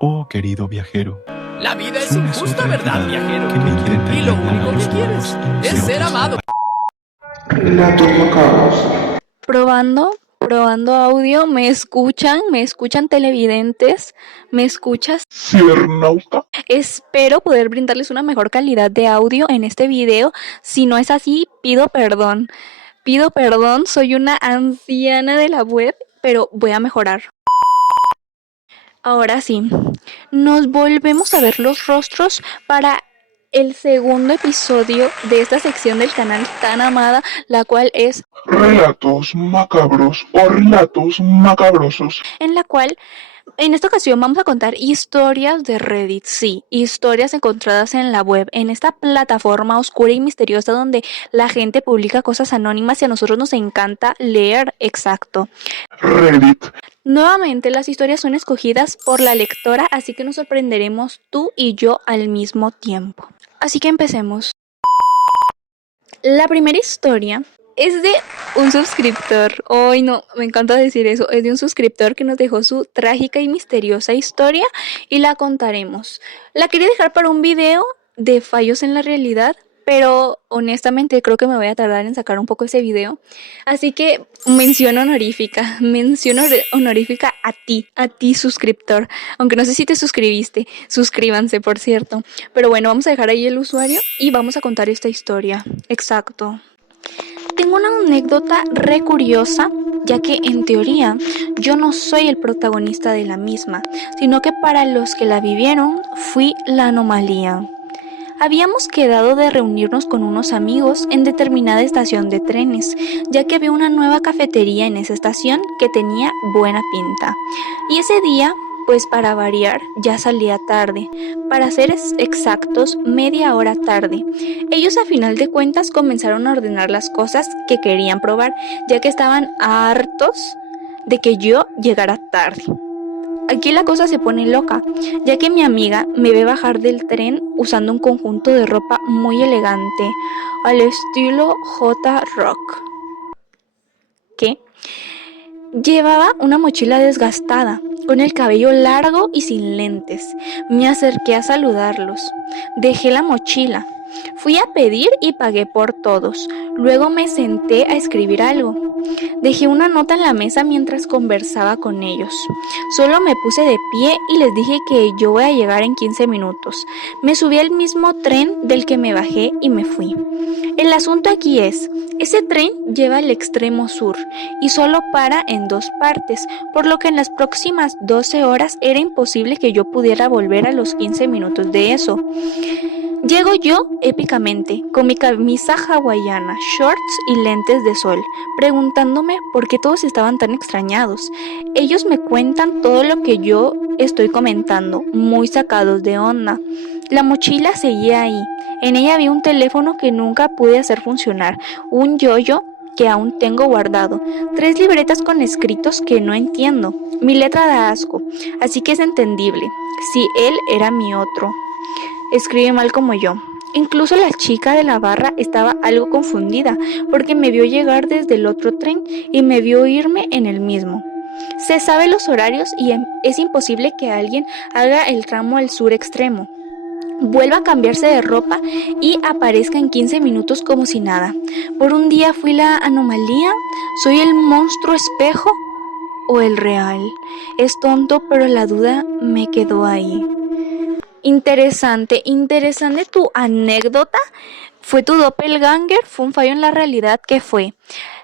Oh, querido viajero, La vida es Zoom es injusta, otra ¿verdad, entidad viajero? que no quiere Y lo entregarle único a los que quieres humanos unos y es ser otros. amado. Relatos macabros. Probando audio. ¿Me escuchan? ¿Me escuchan televidentes? ¿Me escuchas? Ciernauta. Espero poder brindarles una mejor calidad de audio en este video. Si no es así, pido perdón. Pido perdón, soy una anciana de la web, pero voy a mejorar. Ahora sí, nos volvemos a ver los rostros para el segundo episodio de esta sección del canal tan amada, la cual es Relatos macabros o relatos macabrosos. en la cual en esta ocasión vamos a contar historias de Reddit, sí, historias encontradas en la web, en esta plataforma oscura y misteriosa donde la gente publica cosas anónimas y a nosotros nos encanta leer, exacto. Reddit. Nuevamente las historias son escogidas por la lectora, así que nos sorprenderemos tú y yo al mismo tiempo. Así que empecemos. La primera historia es de un suscriptor. Ay, no, me encanta decir eso. Es de un suscriptor que nos dejó su trágica y misteriosa historia y la contaremos. La quería dejar para un video de fallos en la realidad, pero honestamente creo que me voy a tardar en sacar un poco ese video. Así que mención honorífica a ti suscriptor. Aunque no sé si te suscribiste, suscríbanse por cierto. Pero bueno, vamos a dejar ahí el usuario y vamos a contar esta historia. Exacto. Tengo una anécdota re curiosa, ya que en teoría yo no soy el protagonista de la misma, sino que para los que la vivieron fui la anomalía. Habíamos quedado de reunirnos con unos amigos en determinada estación de trenes, ya que había una nueva cafetería en esa estación que tenía buena pinta. Y ese día, pues para variar, ya salía tarde, para ser exactos, media hora tarde. Ellos a final de cuentas comenzaron a ordenar las cosas que querían probar, ya que estaban hartos de que yo llegara tarde. Aquí la cosa se pone loca, ya que mi amiga me ve bajar del tren usando un conjunto de ropa muy elegante, al estilo J-Rock. ¿Qué? Llevaba una mochila desgastada, con el cabello largo y sin lentes. Me acerqué a saludarlos. Dejé la mochila. Fui a pedir y pagué por todos. Luego me senté a escribir algo. Dejé una nota en la mesa mientras conversaba con ellos. Solo me puse de pie y les dije que yo voy a llegar en 15 minutos. Me subí al mismo tren del que me bajé y me fui. El asunto aquí es, ese tren lleva al extremo sur y solo para en dos partes, por lo que en las próximas 12 horas era imposible que yo pudiera volver a los 15 minutos de eso. Llego yo épicamente, con mi camisa hawaiana, shorts y lentes de sol, preguntándome por qué todos estaban tan extrañados. Ellos me cuentan todo lo que yo estoy comentando, muy sacados de onda. La mochila seguía ahí. En ella había un teléfono que nunca pude hacer funcionar, un yoyo que aún tengo guardado, 3 libretas con escritos que no entiendo. Mi letra da asco, así que es entendible, si él era mi otro. Escribe mal como yo. Incluso la chica de la barra estaba algo confundida porque me vio llegar desde el otro tren y me vio irme en el mismo. Se sabe los horarios y es imposible que alguien haga el tramo al sur extremo, vuelva a cambiarse de ropa y aparezca en 15 minutos como si nada. Por un día fui la anomalía, soy el monstruo espejo o el real. Es tonto, pero la duda me quedó ahí. Interesante tu anécdota. ¿Fue tu doppelganger? ¿Fue un fallo en la realidad? ¿Qué fue?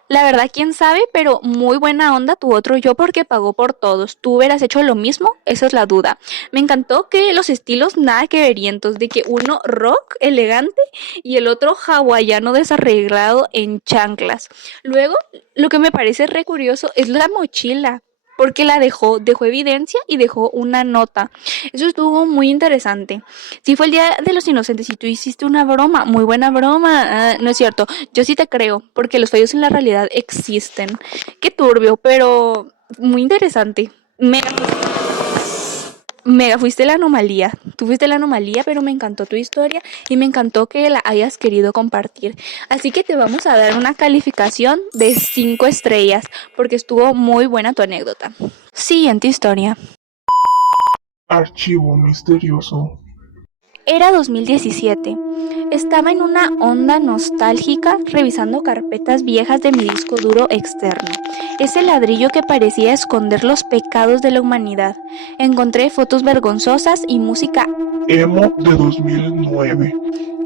La verdad, quién sabe, pero muy buena onda tu otro yo porque pagó por todos. ¿Tú hubieras hecho lo mismo? Esa es la duda. Me encantó que los estilos nada que verientos, de que uno rock elegante y el otro hawaiano desarreglado en chanclas. Luego, lo que me parece re curioso es la mochila, porque la dejó evidencia y dejó una nota. Eso estuvo muy interesante. Si fue el Día de los Inocentes y tú hiciste una broma, muy buena broma. No es cierto, yo sí te creo, porque los fallos en la realidad existen. Qué turbio, pero muy interesante. Mega fuiste la anomalía. Tú fuiste la anomalía, pero me encantó tu historia y me encantó que la hayas querido compartir. Así que te vamos a dar una calificación de 5 estrellas porque estuvo muy buena tu anécdota. Siguiente historia. Archivo misterioso. Era 2017. Estaba en una onda nostálgica revisando carpetas viejas de mi disco duro externo, ese ladrillo que parecía esconder los pecados de la humanidad. Encontré fotos vergonzosas y música. Emo de 2009.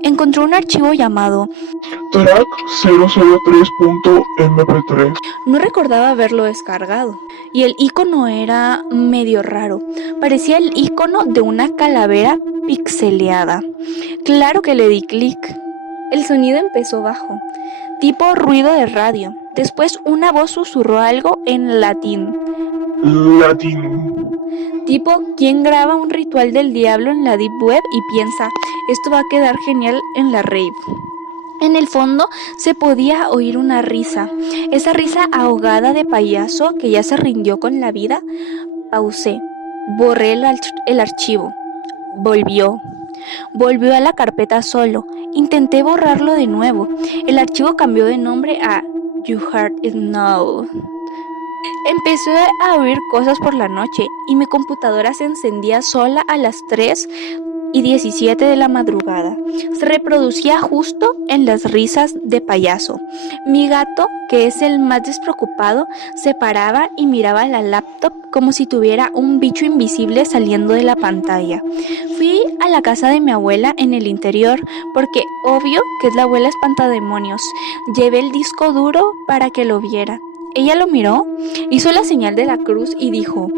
Encontré un archivo llamado. Track 003.mp3. No recordaba haberlo descargado. Y el icono era medio raro. Parecía el icono de una calavera pixeleada. Claro que le di clic. El sonido empezó bajo, tipo ruido de radio. Después una voz susurró algo en latín. Latín. Tipo, ¿quién graba un ritual del diablo en la Deep Web y piensa, esto va a quedar genial en la rave? En el fondo se podía oír una risa, esa risa ahogada de payaso que ya se rindió con la vida. Pausé, borré el archivo. Volvió a la carpeta solo. Intenté borrarlo de nuevo. El archivo cambió de nombre a You Heard It Now. Empecé a oír cosas por la noche y mi computadora se encendía sola a las 3:17 de la madrugada. Se reproducía justo en las risas de payaso. Mi gato, que es el más despreocupado, se paraba y miraba la laptop como si tuviera un bicho invisible saliendo de la pantalla. Fui a la casa de mi abuela en el interior porque obvio que es la abuela espantademonios. Llevé el disco duro para que lo viera. Ella lo miró, hizo la señal de la cruz y dijo: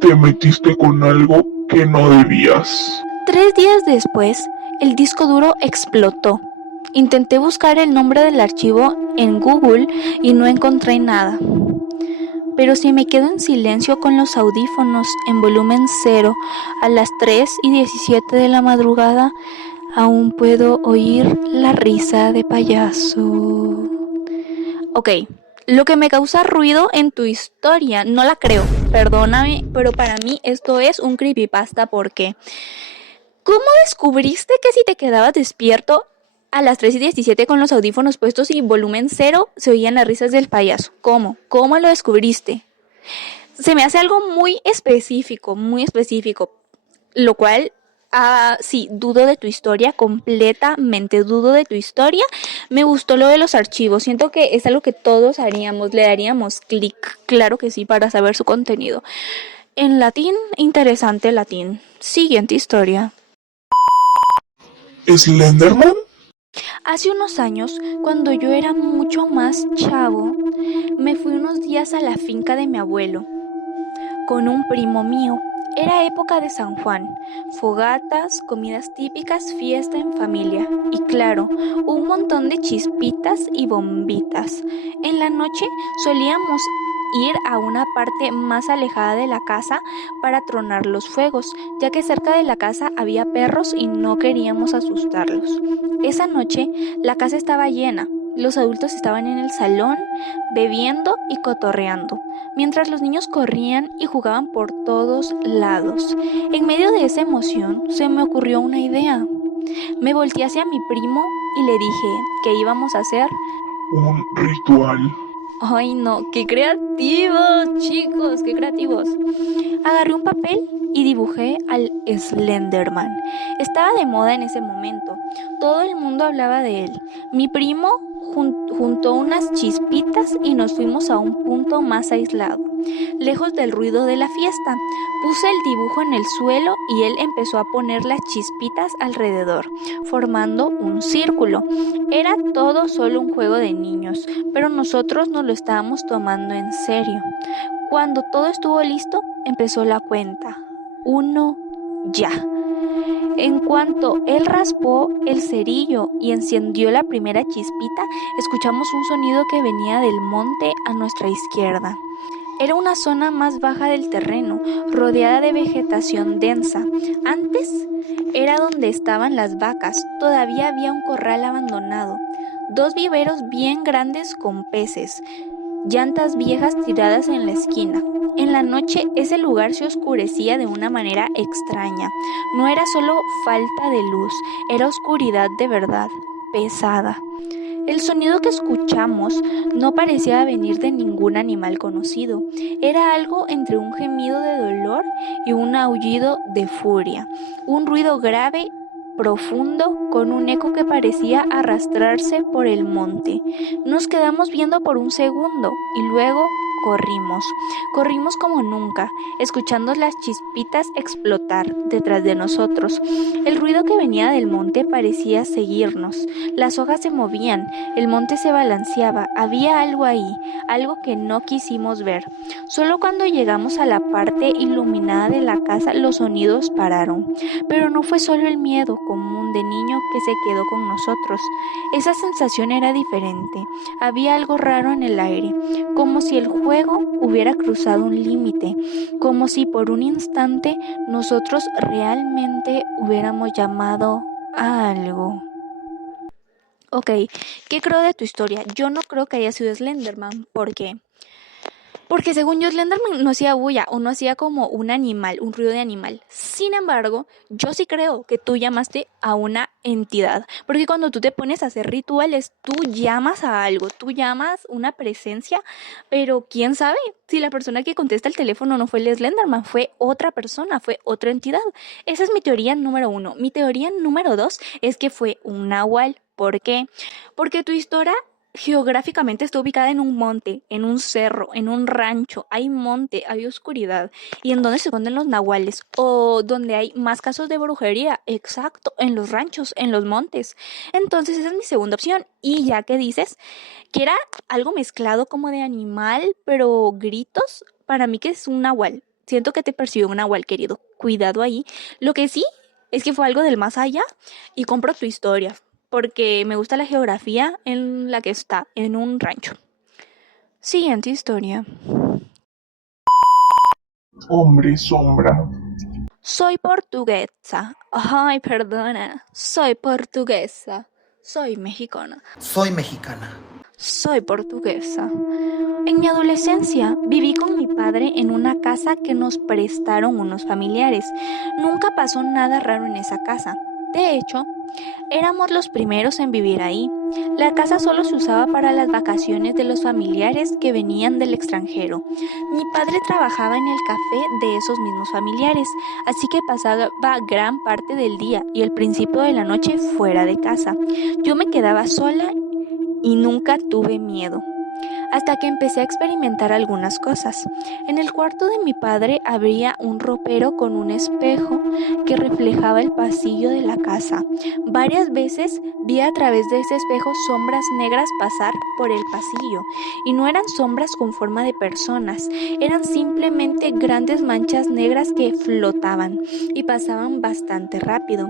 Te metiste con algo que no debías. 3 días después, el disco duro explotó. Intenté buscar el nombre del archivo en Google y no encontré nada. Pero si me quedo en silencio con los audífonos en volumen 0 a las 3:17 de la madrugada, aún puedo oír la risa de payaso. Ok, lo que me causa ruido en tu historia, no la creo, perdóname, pero para mí esto es un creepypasta porque ¿cómo descubriste que si te quedabas despierto a las 3:17 con los audífonos puestos y volumen 0 se oían las risas del payaso? ¿Cómo? ¿Cómo lo descubriste? Se me hace algo muy específico, lo cual, sí, dudo de tu historia, completamente dudo de tu historia. Me gustó lo de los archivos, siento que es algo que todos haríamos, le daríamos clic, claro que sí, para saber su contenido. En latín, interesante latín. Siguiente historia. ¿Slenderman? Hace unos años, cuando yo era mucho más chavo, me fui unos días a la finca de mi abuelo con un primo mío. Era época de San Juan, fogatas, comidas típicas, fiesta en familia y claro, un montón de chispitas y bombitas. En la noche solíamos ir a una parte más alejada de la casa para tronar los fuegos, ya que cerca de la casa había perros y no queríamos asustarlos. Esa noche la casa estaba llena. Los adultos estaban en el salón, bebiendo y cotorreando, mientras los niños corrían y jugaban por todos lados. En medio de esa emoción se me ocurrió una idea. Me volteé hacia mi primo y le dije que íbamos a hacer Un ritual. ¡ay no! ¡Qué creativos, chicos! ¡Qué creativos! Agarré un papel y dibujé al Slenderman. Estaba de moda en ese momento. Todo el mundo hablaba de él. Mi primo juntó unas chispitas y nos fuimos a un punto más aislado, lejos del ruido de la fiesta. Puse el dibujo en el suelo y él empezó a poner las chispitas alrededor, formando un círculo. Era todo solo un juego de niños, pero nosotros nos lo estábamos tomando en serio. Cuando todo estuvo listo, empezó la cuenta. 1, ya. En cuanto él raspó el cerillo y encendió la primera chispita, escuchamos un sonido que venía del monte a nuestra izquierda. Era una zona más baja del terreno, rodeada de vegetación densa. Antes era donde estaban las vacas. Todavía había un corral abandonado, 2 viveros bien grandes con peces, llantas viejas tiradas en la esquina. En la noche ese lugar se oscurecía de una manera extraña. No era solo falta de luz, era oscuridad de verdad, pesada. El sonido que escuchamos no parecía venir de ningún animal conocido. Era algo entre un gemido de dolor y un aullido de furia. Un ruido grave, profundo, con un eco que parecía arrastrarse por el monte. Nos quedamos viendo por un segundo y luego corrimos. Corrimos como nunca, escuchando las chispitas explotar detrás de nosotros. El ruido que venía del monte parecía seguirnos. Las hojas se movían, el monte se balanceaba. Había algo ahí, algo que no quisimos ver. Solo cuando llegamos a la parte iluminada de la casa, los sonidos pararon. Pero no fue solo el miedo común de niño que se quedó con nosotros. Esa sensación era diferente. Había algo raro en el aire, como si el juego hubiera cruzado un límite, como si por un instante nosotros realmente hubiéramos llamado a algo. Ok, ¿qué creo de tu historia? Yo no creo que haya sido Slenderman. ¿Por qué? Porque según yo, Slenderman no hacía bulla o no hacía como un animal, un ruido de animal. Sin embargo, yo sí creo que tú llamaste a una entidad. Porque cuando tú te pones a hacer rituales, tú llamas a algo, tú llamas una presencia. Pero quién sabe si la persona que contesta el teléfono no fue el Slenderman, fue otra persona, fue otra entidad. Esa es mi teoría número 1. Mi teoría número 2 es que fue un nahual. ¿Por qué? Porque tu historia geográficamente está ubicada en un monte, en un cerro, en un rancho. Hay monte, hay oscuridad. ¿Y en dónde se esconden los nahuales? O donde hay más casos de brujería. Exacto, en los ranchos, en los montes. Entonces esa es mi segunda opción. Y ya que dices que era algo mezclado como de animal, pero gritos, para mí que es un nahual. Siento que te persiguió un nahual, querido. Cuidado ahí. Lo que sí es que fue algo del más allá y compro tu historia porque me gusta la geografía en la que está, en un rancho. Siguiente historia. Hombre sombra. Soy portuguesa. Ay, perdona. Soy portuguesa. Soy mexicana. Soy mexicana. Soy portuguesa. En mi adolescencia viví con mi padre en una casa que nos prestaron unos familiares. Nunca pasó nada raro en esa casa. De hecho, éramos los primeros en vivir ahí. La casa solo se usaba para las vacaciones de los familiares que venían del extranjero. Mi padre trabajaba en el café de esos mismos familiares, así que pasaba gran parte del día y el principio de la noche fuera de casa. Yo me quedaba sola y nunca tuve miedo, hasta que empecé a experimentar algunas cosas. En el cuarto de mi padre había un ropero con un espejo que reflejaba el pasillo de la casa. Varias veces vi a través de ese espejo sombras negras pasar por el pasillo, y no eran sombras con forma de personas, eran simplemente grandes manchas negras que flotaban y pasaban bastante rápido.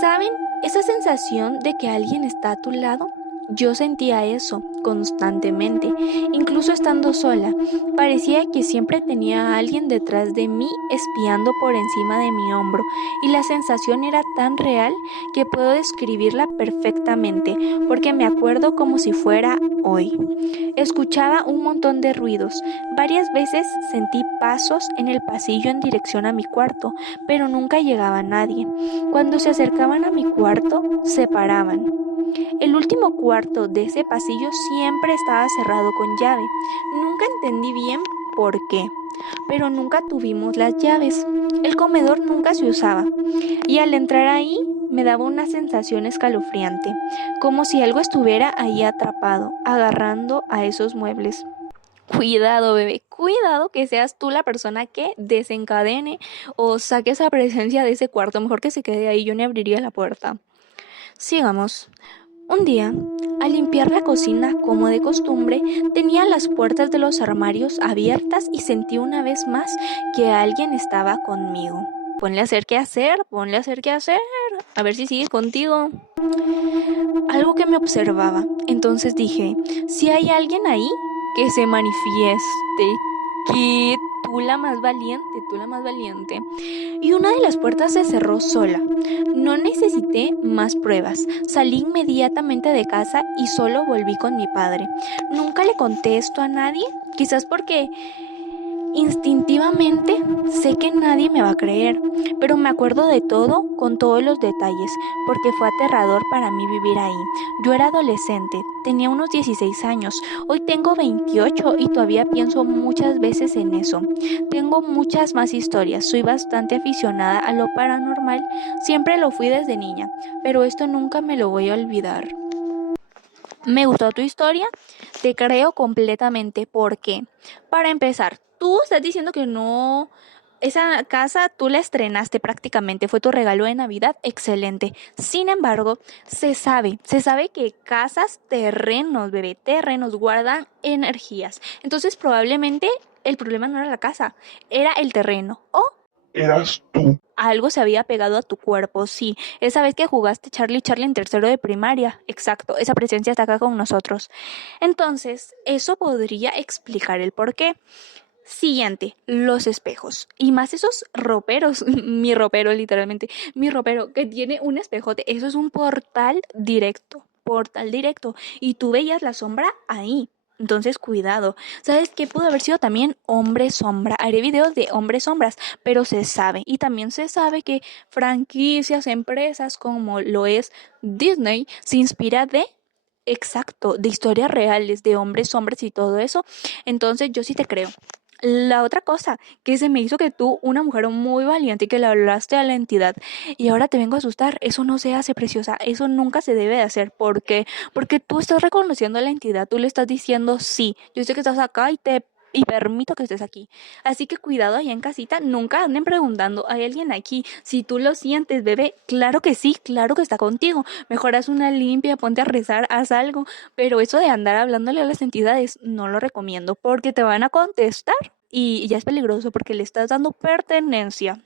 ¿Saben? Esa sensación de que alguien está a tu lado. Yo sentía eso constantemente, incluso estando sola. Parecía que siempre tenía a alguien detrás de mí espiando por encima de mi hombro, y la sensación era tan real que puedo describirla perfectamente, porque me acuerdo como si fuera hoy. Escuchaba un montón de ruidos. Varias veces sentí pasos en el pasillo en dirección a mi cuarto, pero nunca llegaba nadie. Cuando se acercaban a mi cuarto, se paraban. El último cuarto de ese pasillo siempre estaba cerrado con llave. Nunca entendí bien por qué, pero nunca tuvimos las llaves. El comedor nunca se usaba, y al entrar ahí me daba una sensación escalofriante, como si algo estuviera ahí atrapado, agarrando a esos muebles. Cuidado, bebé, cuidado que seas tú la persona que desencadene o saque esa presencia de ese cuarto. Mejor que se quede ahí, yo ni abriría la puerta. Sigamos. Un día, al limpiar la cocina como de costumbre, tenía las puertas de los armarios abiertas y sentí una vez más que alguien estaba conmigo. Ponle a hacer qué hacer, ponle a hacer qué hacer, a ver si sigue contigo. Algo que me observaba. Entonces dije, si hay alguien ahí, que se manifieste, que tú la más valiente, tú la más valiente. Y una de las puertas se cerró sola. No necesité más pruebas. Salí inmediatamente de casa y solo volví con mi padre. Nunca le conté esto a nadie, quizás porque Instintivamente sé que nadie me va a creer, pero me acuerdo de todo con todos los detalles, porque fue aterrador para mí vivir ahí. Yo era adolescente, tenía unos 16 años, hoy tengo 28 y todavía pienso muchas veces en eso. Tengo muchas más historias, soy bastante aficionada a lo paranormal, siempre lo fui desde niña, pero esto nunca me lo voy a olvidar. Me gustó tu historia, te creo completamente. ¿Por qué? Para empezar, tú estás diciendo que no, esa casa tú la estrenaste prácticamente, fue tu regalo de Navidad, excelente. Sin embargo, se sabe que casas, terrenos, bebé, terrenos guardan energías. Entonces probablemente el problema no era la casa, era el terreno. O Eras tú. algo se había pegado a tu cuerpo, sí. Esa vez que jugaste Charlie en tercero de primaria. Exacto, esa presencia está acá con nosotros. Entonces, eso podría explicar el porqué. Siguiente, los espejos. Y más esos roperos, mi ropero literalmente, mi ropero que tiene un espejote. Eso es un portal directo. Y tú veías la sombra ahí. Entonces, cuidado. ¿Sabes qué pudo haber sido también hombre sombra? Haré videos de hombres sombras, pero se sabe. Y también se sabe que franquicias, empresas como lo es Disney, se inspira de, exacto, de historias reales, de hombres sombras y todo eso. Entonces, yo sí te creo. La otra cosa que se me hizo que tú, una mujer muy valiente y que le hablaste a la entidad y ahora te vengo a asustar, eso no se hace, preciosa, eso nunca se debe de hacer. ¿Por qué? Porque tú estás reconociendo a la entidad, tú le estás diciendo sí, yo sé que estás acá y permito que estés aquí. Así que cuidado ahí en casita, nunca anden preguntando, ¿hay alguien aquí? Si tú lo sientes, bebé, claro que sí, claro que está contigo. Mejor haz una limpia, ponte a rezar, haz algo. Pero eso de andar hablándole a las entidades no lo recomiendo porque te van a contestar y ya es peligroso porque le estás dando pertenencia.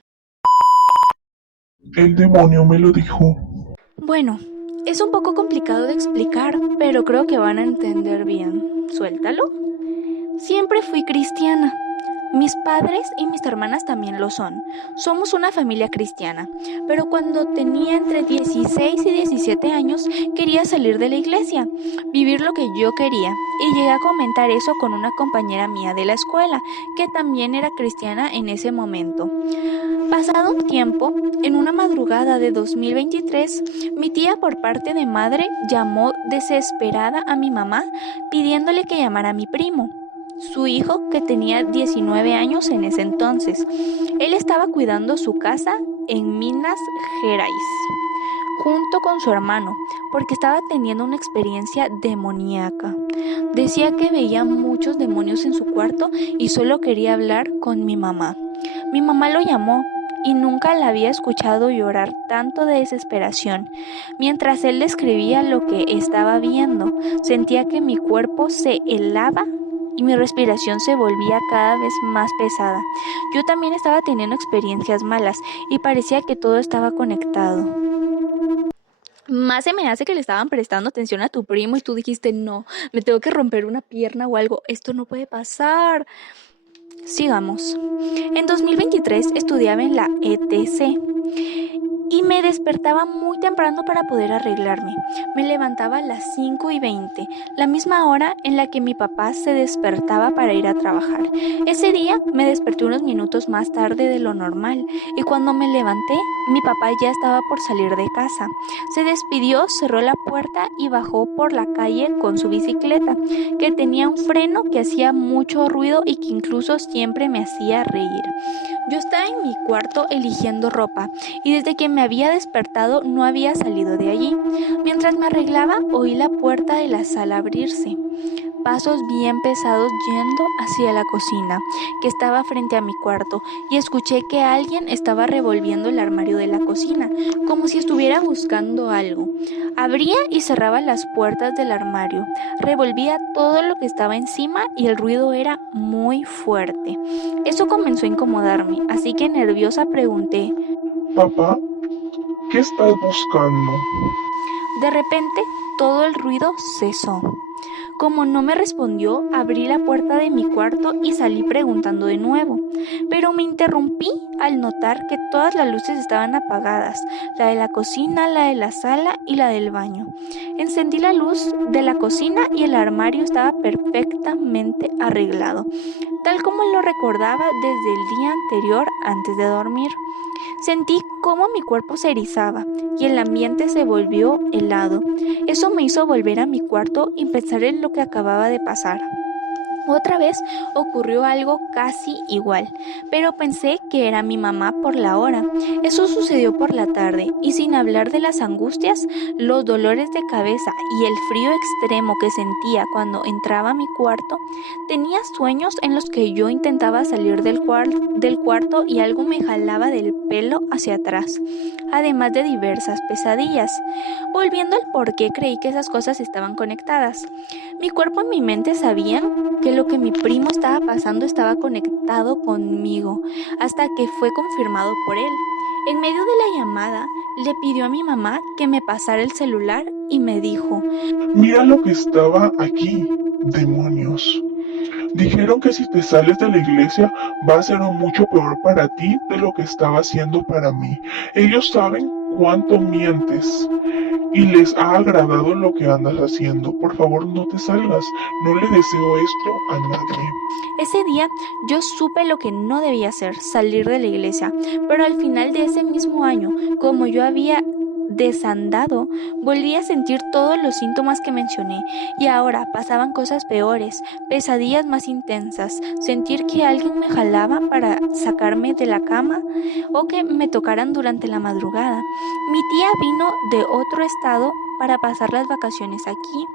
El demonio me lo dijo. Bueno, es un poco complicado de explicar, pero creo que van a entender bien. Suéltalo. Siempre fui cristiana. Mis padres y mis hermanas también lo son. Somos una familia cristiana, pero cuando tenía entre 16 y 17 años quería salir de la iglesia, vivir lo que yo quería, y llegué a comentar eso con una compañera mía de la escuela, que también era cristiana en ese momento. Pasado un tiempo, en una madrugada de 2023, mi tía por parte de madre llamó desesperada a mi mamá pidiéndole que llamara a mi primo, su hijo que tenía 19 años en ese entonces. Él estaba cuidando su casa en Minas Gerais, junto con su hermano, porque estaba teniendo una experiencia demoníaca. Decía que veía muchos demonios en su cuarto y solo quería hablar con mi mamá. Mi mamá lo llamó y nunca la había escuchado llorar tanto de desesperación. Mientras él describía lo que estaba viendo, sentía que mi cuerpo se helaba y mi respiración se volvía cada vez más pesada. Yo también estaba teniendo experiencias malas y parecía que todo estaba conectado. Más se me hace que le estaban prestando atención a tu primo y tú dijiste, no, me tengo que romper una pierna o algo, esto no puede pasar. Sigamos. En 2023 estudiaba en la ETC y me despertaba muy temprano para poder arreglarme. Me levantaba a las 5:20, la misma hora en la que mi papá se despertaba para ir a trabajar. Ese día me desperté unos minutos más tarde de lo normal y cuando me levanté, mi papá ya estaba por salir de casa. Se despidió, cerró la puerta y bajó por la calle con su bicicleta, que tenía un freno que hacía mucho ruido y que incluso siempre me hacía reír. Yo estaba en mi cuarto eligiendo ropa y desde que me había despertado no había salido de allí. Mientras me arreglaba, oí la puerta de la sala abrirse. Pasos bien pesados yendo hacia la cocina, que estaba frente a mi cuarto, y escuché que alguien estaba revolviendo el armario de la cocina, como si estuviera buscando algo. Abría y cerraba las puertas del armario, revolvía todo lo que estaba encima y el ruido era muy fuerte. Eso comenzó a incomodarme, así que nerviosa pregunté. Papá, ¿qué estás buscando? De repente, todo el ruido cesó. Como no me respondió, abrí la puerta de mi cuarto y salí preguntando de nuevo. Pero me interrumpí al notar que todas las luces estaban apagadas, la de la cocina, la de la sala y la del baño. Encendí la luz de la cocina y el armario estaba perfectamente arreglado, tal como lo recordaba desde el día anterior antes de dormir. Sentí cómo mi cuerpo se erizaba y el ambiente se volvió helado. Eso me hizo volver a mi cuarto y pensar en lo que acababa de pasar. Otra vez ocurrió algo casi igual, pero pensé que era mi mamá por la hora. Eso sucedió por la tarde, y sin hablar de las angustias, los dolores de cabeza y el frío extremo que sentía cuando entraba a mi cuarto, tenía sueños en los que yo intentaba salir del cuarto y algo me jalaba del pelo hacia atrás, además de diversas pesadillas. Volviendo al por qué creí que esas cosas estaban conectadas. Mi cuerpo y mi mente sabían que lo que mi primo estaba pasando estaba conectado conmigo, hasta que fue confirmado por él. En medio de la llamada, le pidió a mi mamá que me pasara el celular y me dijo: Mira lo que estaba aquí, demonios. Dijeron que si te sales de la iglesia va a ser mucho peor para ti de lo que estaba haciendo para mí. Ellos saben cuánto mientes y les ha agradado lo que andas haciendo. Por favor, no te salgas. No le deseo esto a nadie. Ese día yo supe lo que no debía hacer, salir de la iglesia, pero al final de ese mismo año, como yo había desandado, volví a sentir todos los síntomas que mencioné, y ahora pasaban cosas peores, pesadillas más intensas, sentir que alguien me jalaba para sacarme de la cama o que me tocaran durante la madrugada. Mi tía vino de otro estado para pasar las vacaciones aquí,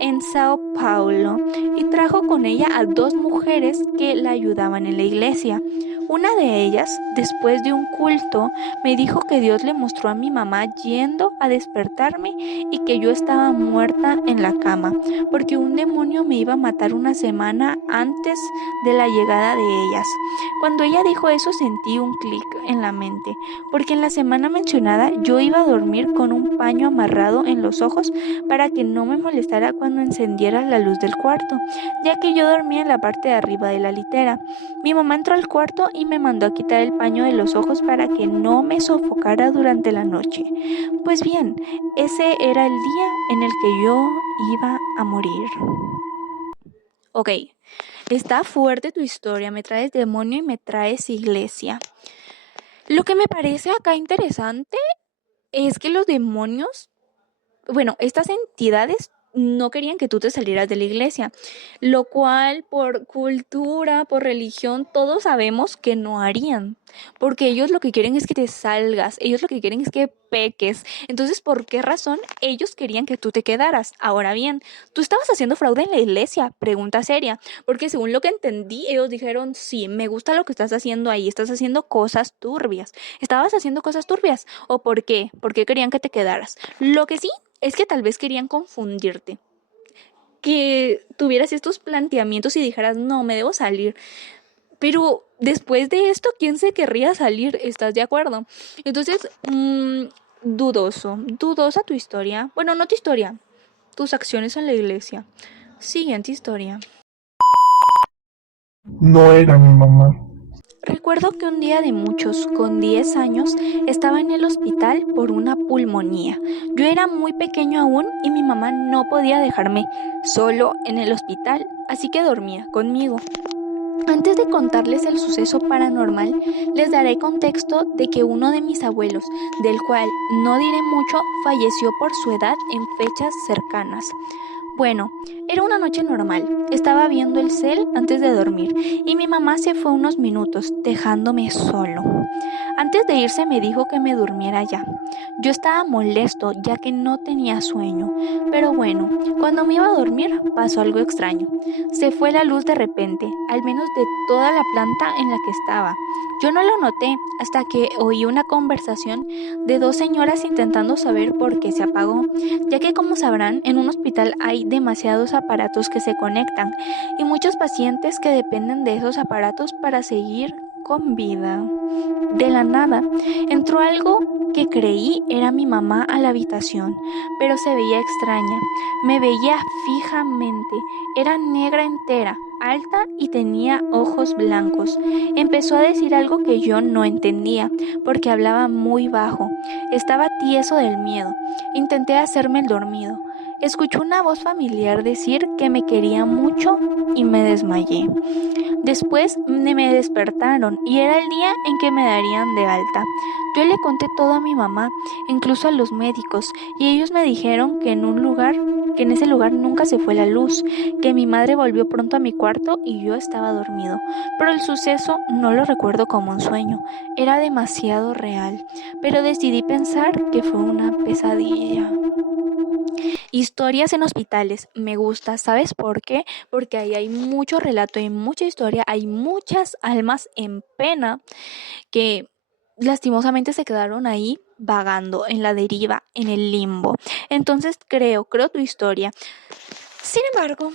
en Sao Paulo, y trajo con ella a dos mujeres que la ayudaban en la iglesia. Una de ellas, después de un culto, me dijo que Dios le mostró a mi mamá yendo a despertarme y que yo estaba muerta en la cama, porque un demonio me iba a matar una semana antes de la llegada de ellas. Cuando ella dijo eso sentí un clic en la mente, porque en la semana mencionada yo iba a dormir con un paño amarrado en los ojos para que no me molestara cuando encendiera la luz del cuarto, ya que yo dormía en la parte de arriba de la litera. Mi mamá entró al cuarto y me mandó a quitar el paño de los ojos para que no me sofocara durante la noche. Pues bien, ese era el día en el que yo iba a morir. Ok, está fuerte tu historia, me traes demonio y me traes iglesia. Lo que me parece acá interesante es que los demonios, bueno, estas entidades no querían que tú te salieras de la iglesia, lo cual por cultura, por religión, todos sabemos que no harían, porque ellos lo que quieren es que te salgas, ellos lo que quieren es que peques. Entonces, ¿por qué razón ellos querían que tú te quedaras? Ahora bien, ¿tú estabas haciendo fraude en la iglesia? Pregunta seria, porque según lo que entendí, ellos dijeron: sí, me gusta lo que estás haciendo ahí, estás haciendo cosas turbias. ¿Estabas haciendo cosas turbias? ¿O por qué? ¿Por qué querían que te quedaras? Lo que sí es que tal vez querían confundirte, que tuvieras estos planteamientos y dijeras: no, me debo salir. Pero después de esto, ¿quién se querría salir? ¿Estás de acuerdo? Entonces, dudosa tu historia. Bueno, no tu historia, tus acciones en la iglesia. Siguiente historia. No era mi mamá. Recuerdo que un día de muchos, con 10 años, estaba en el hospital por una pulmonía. Yo era muy pequeño aún y mi mamá no podía dejarme solo en el hospital, así que dormía conmigo. Antes de contarles el suceso paranormal, les daré contexto de que uno de mis abuelos, del cual no diré mucho, falleció por su edad en fechas cercanas. Bueno, era una noche normal, estaba viendo el cel antes de dormir y mi mamá se fue unos minutos, dejándome solo. Antes de irse me dijo que me durmiera ya. Yo estaba molesto ya que no tenía sueño, pero bueno, cuando me iba a dormir pasó algo extraño. Se fue la luz de repente, al menos de toda la planta en la que estaba. Yo no lo noté hasta que oí una conversación de dos señoras intentando saber por qué se apagó, ya que como sabrán, en un hospital hay demasiados aparatos que se conectan y muchos pacientes que dependen de esos aparatos para seguir con vida. De la nada, entró algo que creí era mi mamá a la habitación, pero se veía extraña. Me veía fijamente. Era negra entera, alta y tenía ojos blancos. Empezó a decir algo que yo no entendía, porque hablaba muy bajo. Estaba tieso del miedo. Intenté hacerme el dormido. Escuché una voz familiar decir que me quería mucho y me desmayé. Después me despertaron y era el día en que me darían de alta. Yo le conté todo a mi mamá, incluso a los médicos, y ellos me dijeron que en ese lugar nunca se fue la luz, que mi madre volvió pronto a mi cuarto y yo estaba dormido. Pero el suceso no lo recuerdo como un sueño, era demasiado real, pero decidí pensar que fue una pesadilla. Historias en hospitales, me gusta, ¿sabes por qué? Porque ahí hay mucho relato, hay mucha historia, hay muchas almas en pena que lastimosamente se quedaron ahí vagando en la deriva, en el limbo. Entonces creo tu historia. Sin embargo,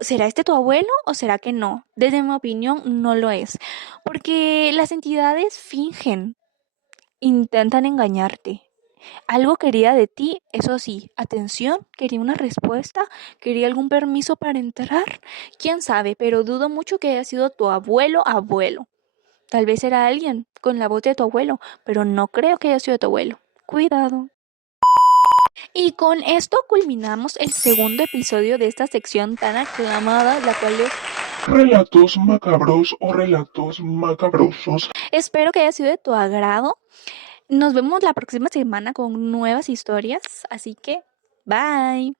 ¿será este tu abuelo o será que no? Desde mi opinión, no lo es, porque las entidades fingen, intentan engañarte. Algo quería de ti, eso sí, atención, quería una respuesta, quería algún permiso para entrar. Quién sabe, pero dudo mucho que haya sido tu abuelo. Tal vez era alguien con la voz de tu abuelo, pero no creo que haya sido tu abuelo. Cuidado. Y con esto culminamos el segundo episodio de esta sección tan aclamada, la cual es... Relatos macabros o relatos macabrosos. Espero que haya sido de tu agrado. Nos vemos la próxima semana con nuevas historias, así que bye.